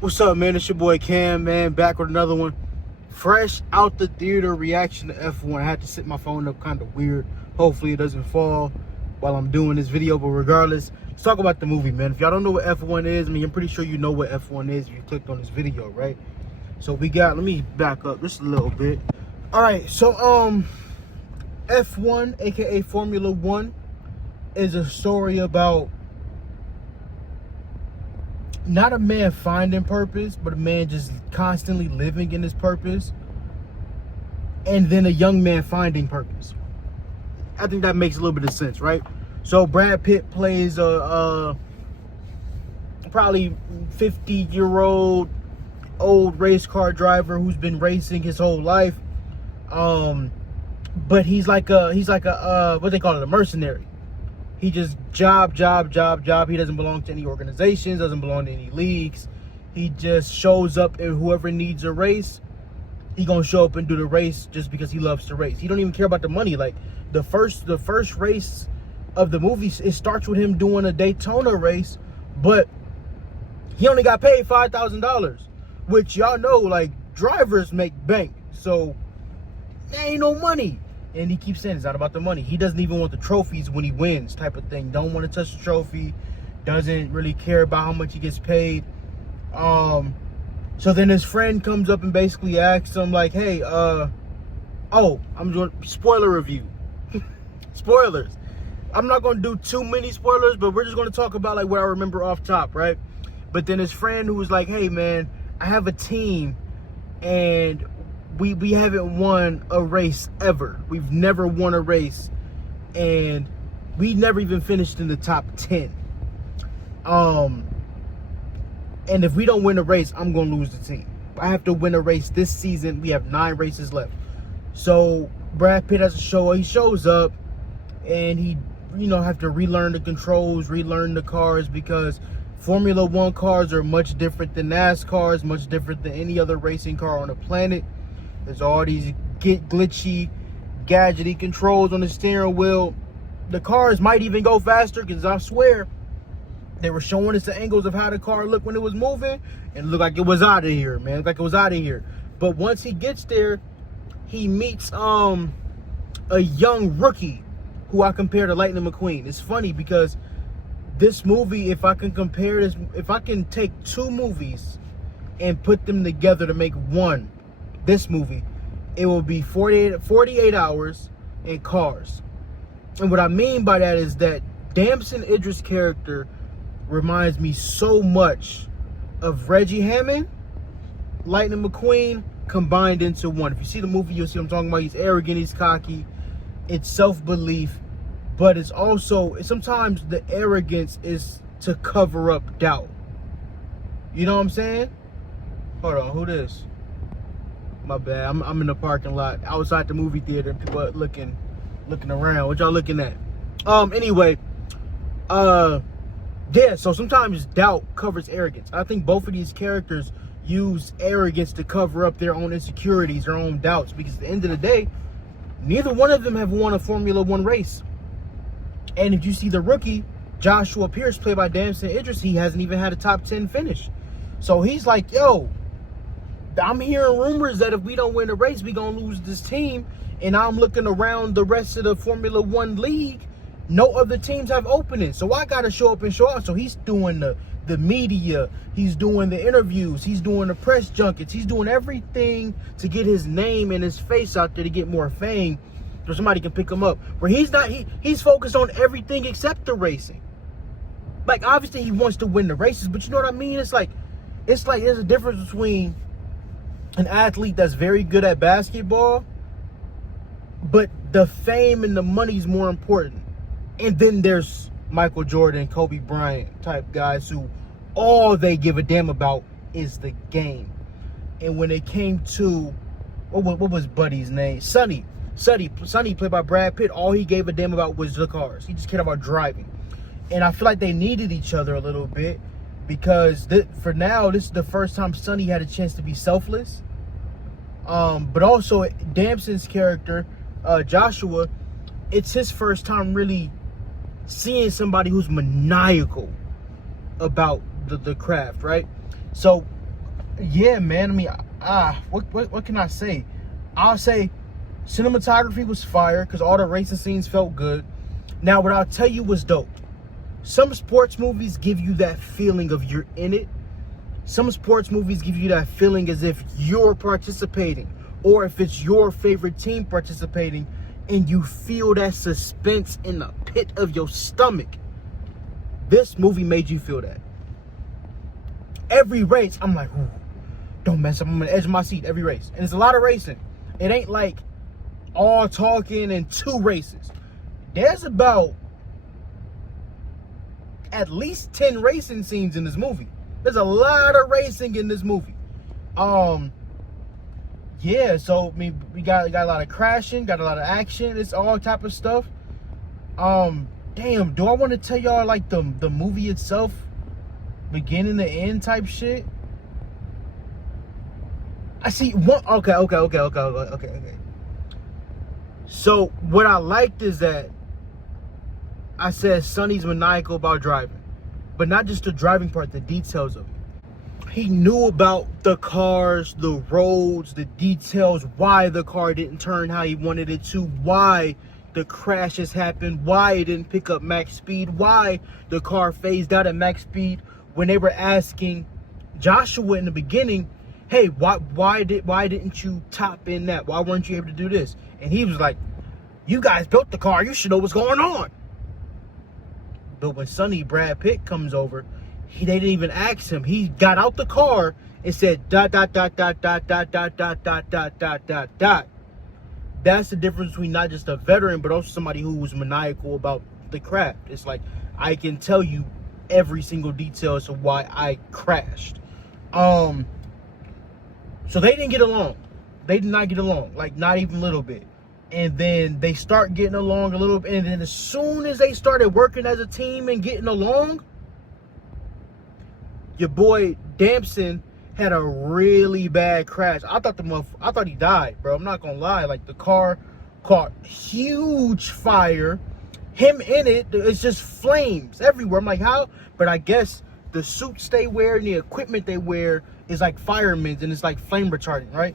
What's up, man? It's your boy Cam, man. Back with another one. Fresh out the theater reaction to F1. I had to sit my phone up kind of weird. Hopefully it doesn't fall while I'm doing this video. But regardless, let's talk about the movie, man. If y'all don't know what F1 is, I mean, I'm pretty sure you know what F1 is if you clicked on this video, right? So we got, let me back up just a little bit. All right, so F1, aka Formula One, is a story about not a man finding purpose, but a man just constantly living in his purpose, and then a young man finding purpose. I think that makes a little bit of sense, right? So Brad Pitt plays a probably 50-year-old old race car driver who's been racing his whole life, but he's like a what they call it, a mercenary. He just job. He doesn't belong to any organizations, doesn't belong to any leagues. He just shows up, and whoever needs a race, he gonna show up and do the race just because he loves to race. He don't even care about the money. Like the first race of the movie, it starts with him doing a Daytona race, but he only got paid $5,000, which y'all know, like, drivers make bank, so there ain't no money. And he keeps saying it's not about the money. He doesn't even want the trophies when he wins, type of thing. Don't want to touch the trophy. Doesn't really care about how much he gets paid. So then his friend comes up and basically asks him, like, hey, I'm doing spoiler review. Spoilers. I'm not going to do too many spoilers, but we're just going to talk about, like, what I remember off top, right? But then his friend, who was like, hey, man, I have a team, and we haven't won a race ever. We've never won a race, and we never even finished in the top 10. And if we don't win a race, I'm gonna lose the team. I have to win a race this season. We have 9 races left. So Brad Pitt has to show up. He shows up, and he, have to relearn the controls, relearn the cars, because Formula One cars are much different than NASCARs, much different than any other racing car on the planet. There's all these glitchy, gadgety controls on the steering wheel. The cars might even go faster, because I swear they were showing us the angles of how the car looked when it was moving, and it looked like it was out of here, man. It looked like it was out of here. But once he gets there, he meets a young rookie who I compare to Lightning McQueen. It's funny because this movie, if I can take 2 movies and put them together to make one, this movie, it will be 48 hours in Cars. And what I mean by that is that Damson Idris' character reminds me so much of Reggie Hammond, Lightning McQueen, combined into one. If you see the movie, you'll see what I'm talking about. He's arrogant, he's cocky, it's self-belief, but it's also, sometimes the arrogance is to cover up doubt. You know what I'm saying? Hold on, who this? My bad. I'm in the parking lot outside the movie theater. People are looking around. What y'all looking at? Anyway, yeah. So sometimes doubt covers arrogance. I think both of these characters use arrogance to cover up their own insecurities, their own doubts. Because at the end of the day, neither one of them have won a Formula One race. And if you see the rookie, Joshua Pierce, played by Damson Idris, he hasn't even had a top 10 finish. So he's like, yo, I'm hearing rumors that if we don't win the race, we gonna lose this team. And I'm looking around the rest of the Formula One league. No other teams have openings. So I gotta show up and show out. So he's doing the media, he's doing the interviews, he's doing the press junkets, he's doing everything to get his name and his face out there to get more fame, so somebody can pick him up. Where he's focused on everything except the racing. Like, obviously he wants to win the races, but you know what I mean? It's like there's a difference between an athlete that's very good at basketball, but the fame and the money's more important. And then there's Michael Jordan, Kobe Bryant type guys who all they give a damn about is the game. And when it came to, what was Buddy's name? Sonny, played by Brad Pitt, all he gave a damn about was the cars. He just cared about driving. And I feel like they needed each other a little bit, because for now, this is the first time Sonny had a chance to be selfless. But also Damson's character, Joshua, it's his first time really seeing somebody who's maniacal about the craft, right? So Yeah, man. I mean, what can I say? I'll say cinematography was fire because all the racing scenes felt good. Now, what I'll tell you was dope. Some sports movies give you that feeling of you're in it. Some sports movies give you that feeling as if you're participating, or if it's your favorite team participating, and you feel that suspense in the pit of your stomach. This movie made you feel that. Every race, I'm like, ooh, don't mess up. I'm on the edge of my seat every race. And it's a lot of racing. It ain't like all talking and 2 races. There's about at least 10 racing scenes in this movie. There's a lot of racing in this movie. Yeah, so I mean, we got a lot of crashing, got a lot of action. It's all type of stuff. Damn, do I want to tell y'all like the movie itself, beginning to end type shit? I see one. Okay. So what I liked is that I said Sonny's maniacal about driving, but not just the driving part, the details of it. He knew about the cars, the roads, the details, why the car didn't turn how he wanted it to, why the crashes happened, why it didn't pick up max speed, why the car phased out at max speed. When they were asking Joshua in the beginning, hey, why didn't you top in that? Why weren't you able to do this? And he was like, you guys built the car, you should know what's going on. But when Sonny Brad Pitt comes over, they didn't even ask him. He got out the car and said dot dot dot dot dot dot dot dot dot dot dot dot dot. That's the difference between not just a veteran, but also somebody who was maniacal about the craft. It's like, I can tell you every single detail as to why I crashed. So they didn't get along. They did not get along, like not even a little bit. And then they start getting along a little bit. And then as soon as they started working as a team and getting along, your boy Damson had a really bad crash. I thought he died, bro. I'm not gonna lie. Like, the car caught huge fire. Him in it, it's just flames everywhere. I'm like, how? But I guess the suits they wear and the equipment they wear is like firemen's, and it's like flame retardant, right?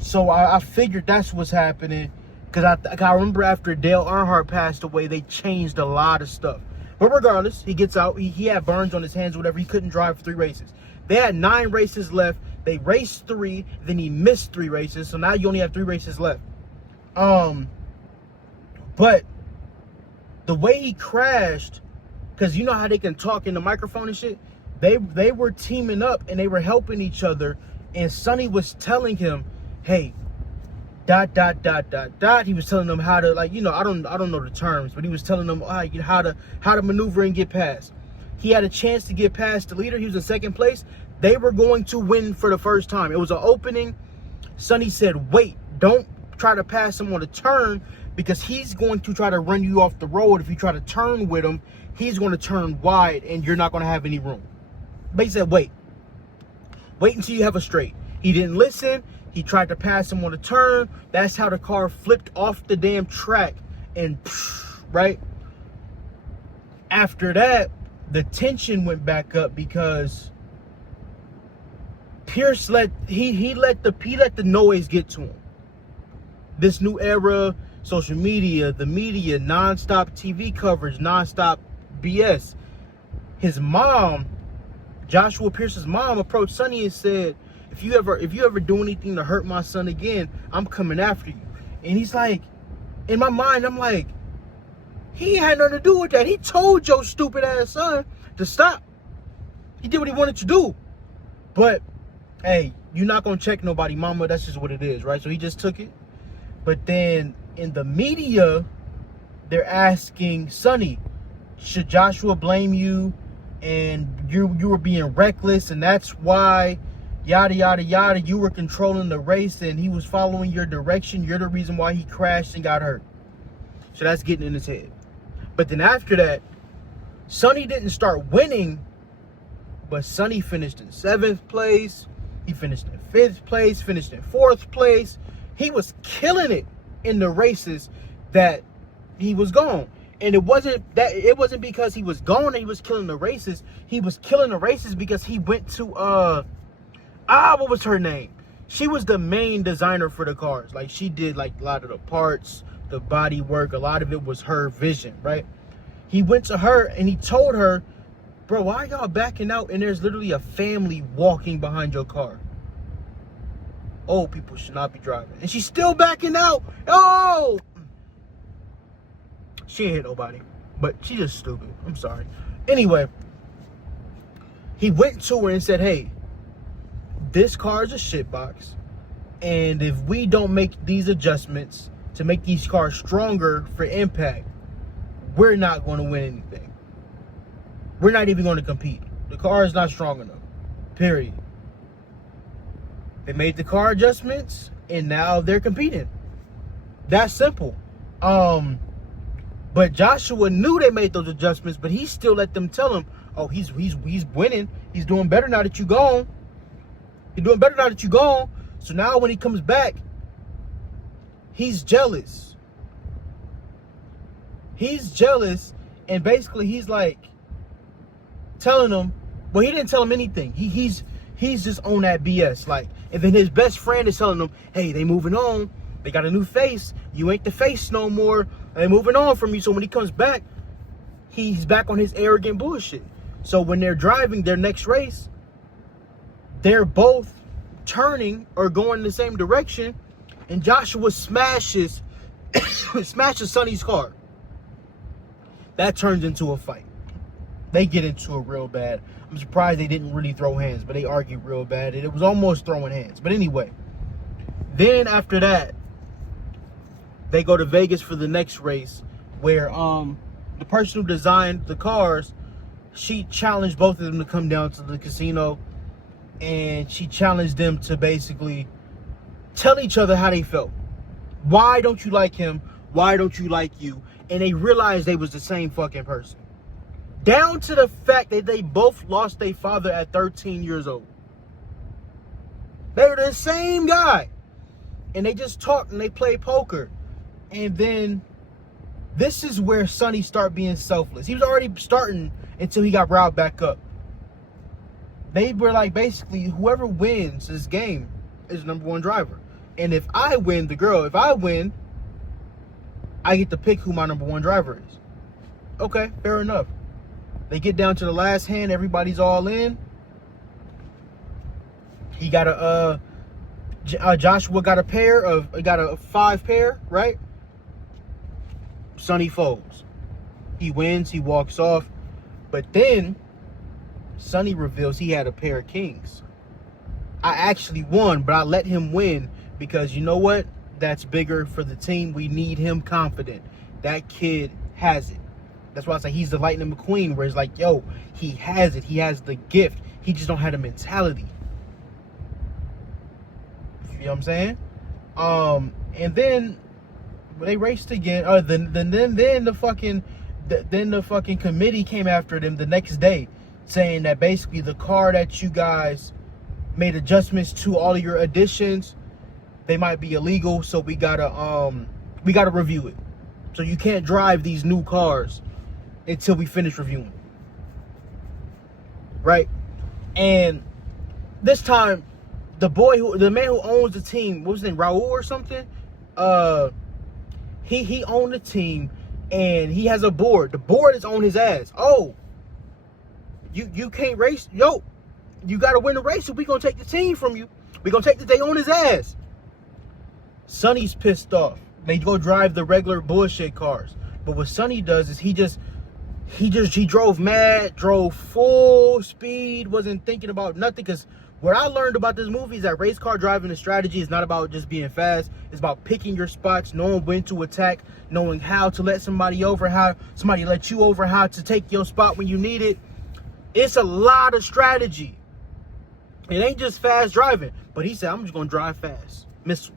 So I figured that's what's happening, because I remember after Dale Earnhardt passed away, they changed a lot of stuff. But regardless, he gets out. He had burns on his hands, whatever. He couldn't drive for 3 races. They had 9 races left. They raced 3, then he missed 3 races. So now you only have 3 races left. But the way he crashed, because you know how they can talk in the microphone and shit, they were teaming up and they were helping each other. And Sonny was telling him, hey, dot dot dot dot dot. He was telling them how to, like, you know, I don't know the terms, but he was telling them how to maneuver and get past. He had a chance to get past the leader. He was in 2nd place. They were going to win for the first time. It was an opening. Sonny said, wait, don't try to pass him on a turn, because he's going to try to run you off the road. If you try to turn with him, he's going to turn wide and you're not going to have any room. But he said, wait until you have a straight. He didn't listen. He tried to pass him on a turn. That's how the car flipped off the damn track. And right after that, the tension went back up, because Pierce let the noise get to him. This new era, social media, the media, nonstop TV coverage, nonstop BS. His mom, Joshua Pierce's mom, approached Sonny and said, if you ever do anything to hurt my son again, I'm coming after you. And he's like, in my mind, I'm like, he had nothing to do with that. He told your stupid ass son to stop. He did what he wanted to do. But hey, you're not gonna check nobody, mama. That's just what it is, right? So he just took it. But then in the media, they're asking Sonny, should Joshua blame you? And you were being reckless, and that's why, yada yada yada, you were controlling the race and he was following your direction. You're the reason why he crashed and got hurt. So that's getting in his head. But then after that, Sonny didn't start winning, but Sonny finished in 7th place. He finished in 5th place, finished in 4th place. He was killing it in the races that he was going. And it wasn't because he was going and he was killing the races. He was killing the races because he went to what was her name? She was the main designer for the cars. Like, she did like a lot of the parts, the body work. A lot of it was her vision, right? He went to her and he told her, bro, why are y'all backing out and there's literally a family walking behind your car? Old people should not be driving. And she's still backing out. Oh! She ain't hit nobody. But she just stupid. I'm sorry. Anyway, he went to her and said, hey, this car is a shitbox. And if we don't make these adjustments to make these cars stronger for impact, we're not going to win anything. We're not even going to compete. The car is not strong enough. Period. They made the car adjustments, and now they're competing. That's simple. But Joshua knew they made those adjustments, but he still let them tell him, oh, he's winning. He's doing better now that you're gone. He's doing better now that you're gone. So now when he comes back, he's jealous. He's jealous, and basically he's like telling him, well, he didn't tell him anything. He's just on that BS. Like, and then his best friend is telling him, hey, they moving on. They got a new face. You ain't the face no more. They moving on from you. So when he comes back, he's back on his arrogant bullshit. So when they're driving their next race, they're both turning or going in the same direction, and Joshua smashes Sonny's car. That turns into a fight. They get into it real bad. I'm surprised they didn't really throw hands, but they argued real bad. It was almost throwing hands. But anyway, then after that, they go to Vegas for the next race, where the person who designed the cars, she challenged both of them to come down to the casino, and she challenged them to basically tell each other how they felt. Why don't you like him? Why don't you like you? And they realized they was the same fucking person. Down to the fact that they both lost their father at 13 years old. They were the same guy. And they just talked and they played poker. And then this is where Sonny started being selfless. He was already starting until he got riled back up. They were like, basically, whoever wins this game is the #1 driver. And if I win, if I win, I get to pick who my #1 driver is. Okay, fair enough. They get down to the last hand. Everybody's all in. He got Joshua got a 5 pair, right? Sonny folds. He wins. He walks off. But then Sonny reveals he had a pair of kings. I actually won, but I let him win because you know what? That's bigger for the team. We need him confident. That kid has it. That's why I say he's the Lightning McQueen, where it's like, yo, he has it. He has the gift. He just don't have the mentality. You know what I'm saying? And then when they raced again, then the fucking committee came after them the next day, saying that basically the car that you guys made adjustments to, all of your additions, they might be illegal, so we gotta review it. So you can't drive these new cars until we finish reviewing, right? And this time, the man who owns the team, what was his name, Raul or something? He owned the team, and he has a board. The board is on his ass. Oh, you can't race, yo. You gotta win the race, so we gonna take the team from you. We gonna take the day on his ass. Sonny's pissed off. They go drive the regular bullshit cars. But what Sonny does is he drove mad, drove full speed, wasn't thinking about nothing. Because what I learned about this movie is that race car driving and strategy is not about just being fast. It's about picking your spots, knowing when to attack, knowing how to let somebody over, how somebody let you over, how to take your spot when you need it. It's a lot of strategy. It ain't just fast driving. But he said, I'm just going to drive fast. Missile.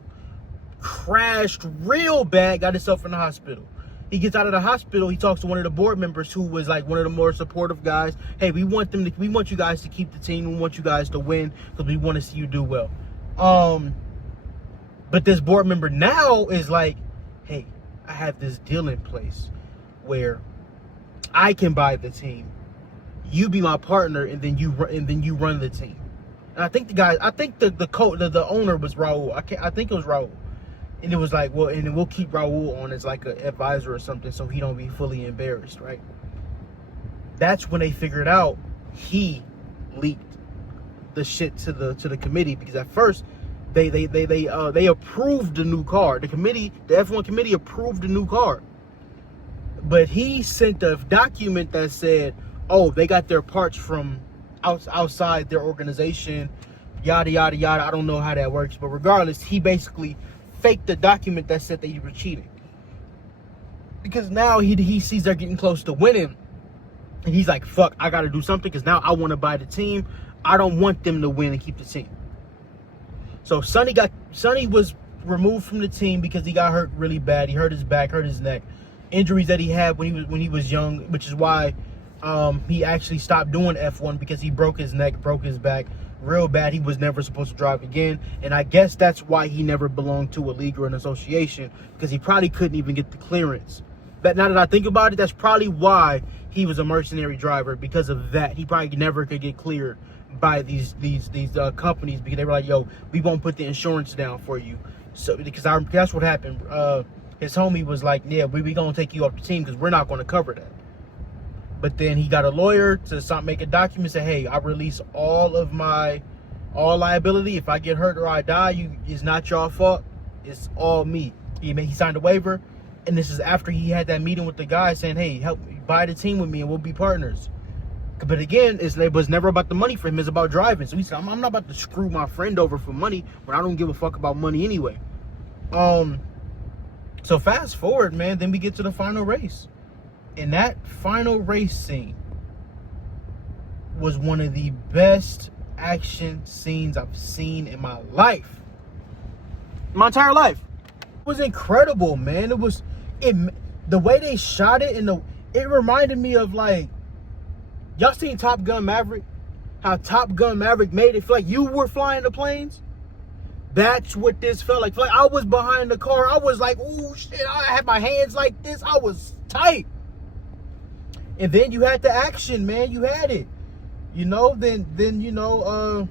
Crashed real bad, got himself in the hospital. He gets out of the hospital. He talks to one of the board members who was like one of the more supportive guys. Hey, we want you guys to keep the team. We want you guys to win because we want to see you do well. But this board member now is like, hey, I have this deal in place where I can buy the team. You be my partner, and then you run the team. And I think the owner was Raul. I think it was Raul. And it was like, well, and then we'll keep Raul on as like an advisor or something so he don't be fully embarrassed, right? That's when they figured out he leaked the shit to the committee, because at first they approved the new car. The F1 committee approved the new car. But he sent a document that said, oh, they got their parts from outside their organization, yada, yada, yada. I don't know how that works. But regardless, he basically faked the document that said they were cheating. Because now he sees they're getting close to winning. And he's like, fuck, I got to do something because now I want to buy the team. I don't want them to win and keep the team. So Sonny was removed from the team because he got hurt really bad. He hurt his back, hurt his neck. Injuries that he had when he was young, which is why he actually stopped doing F1, because he broke his neck, broke his back real bad. He was never supposed to drive again. And I guess that's why he never belonged to a league or an association, because he probably couldn't even get the clearance. But now that I think about it, that's probably why he was a mercenary driver, because of that. He probably never could get cleared by these companies, because they were like, yo, we won't put the insurance down for you. So because that's what happened. His homie was like, yeah, we gonna take you off the team because we're not gonna cover that. But then he got a lawyer to make a document, say, hey, I release all liability. If I get hurt or I die, it's not your fault. It's all me. He signed a waiver, and this is after he had that meeting with the guy saying, hey, help buy the team with me and we'll be partners. But again, it was never about the money for him. It's about driving. So he said, I'm not about to screw my friend over for money when I don't give a fuck about money anyway. So fast forward, man, then we get to the final race. And that final race scene was one of the best action scenes I've seen in my life. My entire life. It was incredible, man. The way they shot it, and it reminded me of, like, y'all seen Top Gun Maverick? How Top Gun Maverick made it feel like you were flying the planes? That's what this felt like. Like I was behind the car. I was like, oh shit, I had my hands like this. I was tight. And then you had the action, man. You had it. Then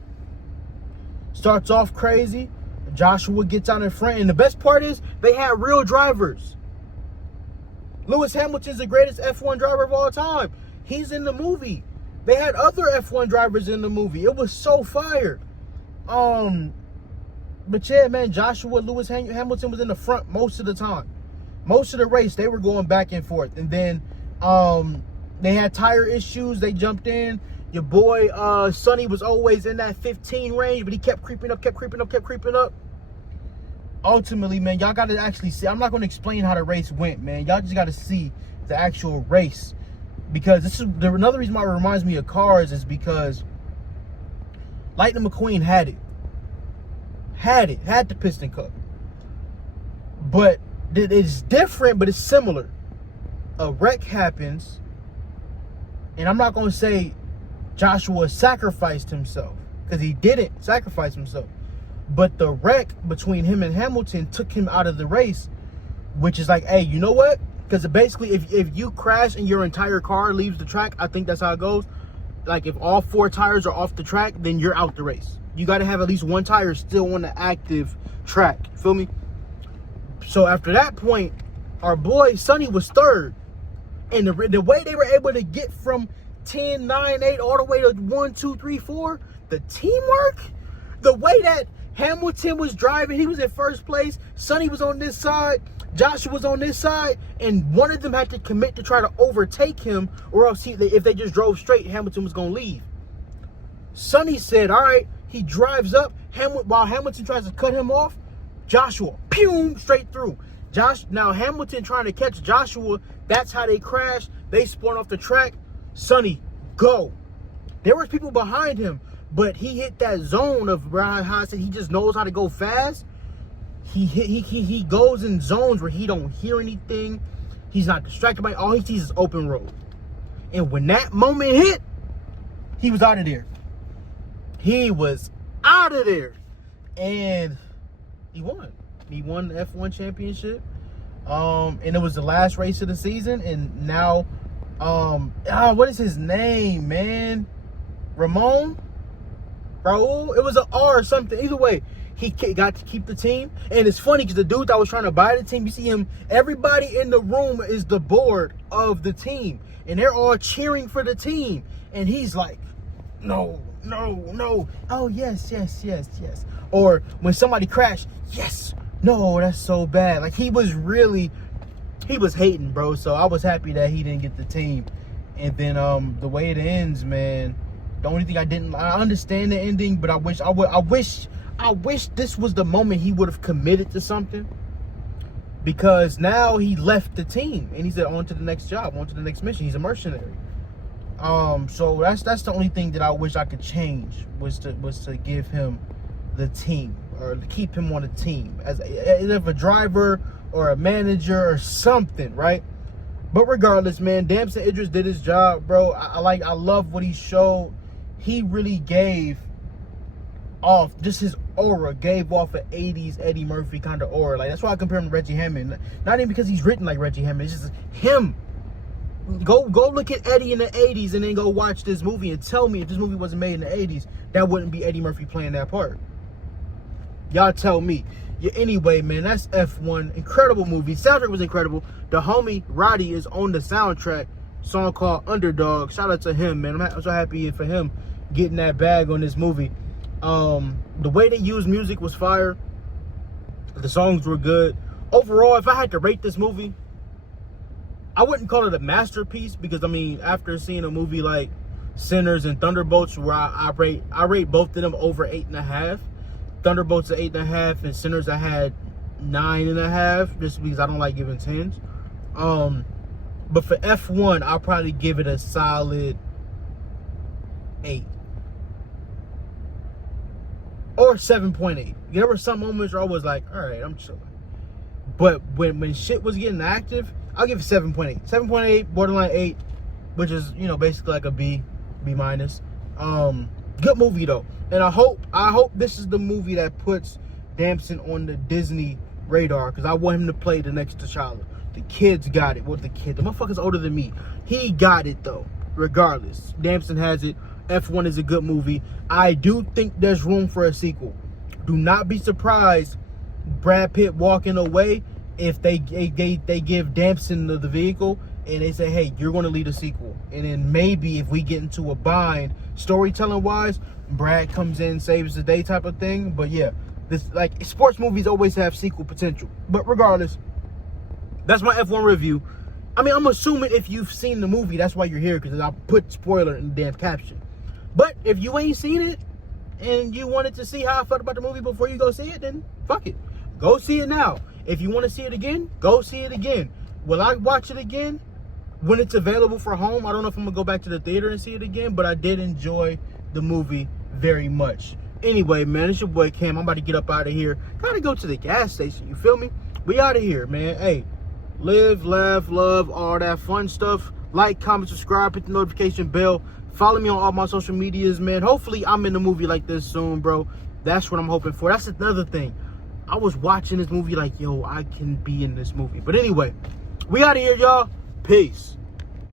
starts off crazy. Joshua gets out in front. And the best part is they had real drivers. Lewis Hamilton's the greatest F1 driver of all time. He's in the movie. They had other F1 drivers in the movie. It was so fire. But yeah, man, Lewis Hamilton was in the front most of the time. Most of the race, they were going back and forth. And then they had tire issues. They jumped in. Your boy, Sonny, was always in that 15 range, but he kept creeping up. Ultimately, man, y'all got to actually see. I'm not going to explain how the race went, man. Y'all just got to see the actual race. Because this is another reason why it reminds me of Cars, is because Lightning McQueen had it. Had the piston cup. But it's different, but it's similar. A wreck happens, and I'm not going to say Joshua sacrificed himself, because he didn't sacrifice himself. But the wreck between him and Hamilton took him out of the race, which is like, hey, you know what? Because basically, if you crash and your entire car leaves the track, I think that's how it goes. Like, if all 4 tires are off the track, then you're out the race. You got to have at least 1 tire still on the active track. Feel me? So after that point, our boy Sonny was third. And the way they were able to get from 10, 9, 8 all the way to 1, 2, 3, 4, the teamwork, the way that Hamilton was driving, he was in first place. Sonny was on this side. Joshua was on this side, and one of them had to commit to try to overtake him, or else if they just drove straight, Hamilton was going to leave. Sonny said, all right, he drives up. While Hamilton tries to cut him off, Joshua, pew, straight through. Now Hamilton trying to catch Joshua, that's how they crashed. They spun off the track. Sonny, go. There was people behind him, but he hit that zone of how I said he just knows how to go fast. He goes in zones where he don't hear anything. He's not distracted by it. All he sees is open road. And when that moment hit, he was out of there. He was out of there. And he won. He won the F1 championship. And it was the last race of the season. And now, what is his name, man? Ramon? Raul. It was an R or something. Either way, he got to keep the team. And it's funny because the dude that was trying to buy the team, you see him, everybody in the room is the board of the team. And they're all cheering for the team. And he's like, no, no, no. Oh, yes, yes, yes, yes. Or when somebody crashed, yes, no, that's so bad. Like, he was hating, bro. So I was happy that he didn't get the team. And then the way it ends, man, the only thing I understand the ending, but I wish this was the moment he would have committed to something. Because now he left the team and he said on to the next job, on to the next mission. He's a mercenary. So that's the only thing that I wish I could change was to give him the team, or to keep him on the team as a driver or a manager or something, right? But regardless, man, Damson Idris did his job, bro. I love what he showed. He really gave off, just his aura gave off an 80s Eddie Murphy kind of aura. Like, that's why I compare him to Reggie Hammond. Not even because he's written like Reggie Hammond. It's just him. Go look at Eddie in the 80s and then go watch this movie and tell me if this movie wasn't made in the 80s, that wouldn't be Eddie Murphy playing that part. Y'all tell me. Yeah, anyway, man, that's F1. Incredible movie. Soundtrack was incredible. The homie Roddy is on the soundtrack. Song called Underdog. Shout out to him, man. I'm so happy for him getting that bag on this movie. The way they used music was fire. The songs were good. Overall, if I had to rate this movie, I wouldn't call it a masterpiece because, I mean, after seeing a movie like Sinners and Thunderbolts, where I rate both of them over 8.5. Thunderbolts at 8.5, and Sinners I had 9.5, just because I don't like giving 10s. But for F1, I'll probably give it a solid 8 or 7.8. There were some moments where I was like, all right, I'm chilling. But when shit was getting active, I'll give it 7.8. 7.8, borderline 8, which is, you know, basically like a B minus. Good movie though. And I hope this is the movie that puts Damson on the Disney radar, because I want him to play the next T'Challa. The kids got it. What the kid? The motherfucker's older than me. He got it though. Regardless, Damson has it. F1 is a good movie. I do think there's room for a sequel. Do not be surprised Brad Pitt walking away if they give Damson the vehicle and they say, hey, you're going to lead a sequel. And then maybe if we get into a bind storytelling wise, Brad comes in, saves the day type of thing. But yeah, this, like, sports movies always have sequel potential. But regardless, that's my F1 review. I mean, I'm assuming if you've seen the movie, that's why you're here, because I put spoiler in the damn caption. But if you ain't seen it and you wanted to see how I felt about the movie before you go see it, then fuck it. Go see it now. If you want to see it again, go see it again. Will I watch it again when it's available for home? I don't know if I'm going to go back to the theater and see it again, but I did enjoy the movie very much. Anyway, man, it's your boy Cam. I'm about to get up out of here. Gotta go to the gas station, you feel me? We out of here, man. Hey, live, laugh, love, all that fun stuff. Like, comment, subscribe, hit the notification bell. Follow me on all my social medias, man. Hopefully, I'm in a movie like this soon, bro. That's what I'm hoping for. That's another thing. I was watching this movie like, yo, I can be in this movie. But anyway, we out of here, y'all. Peace.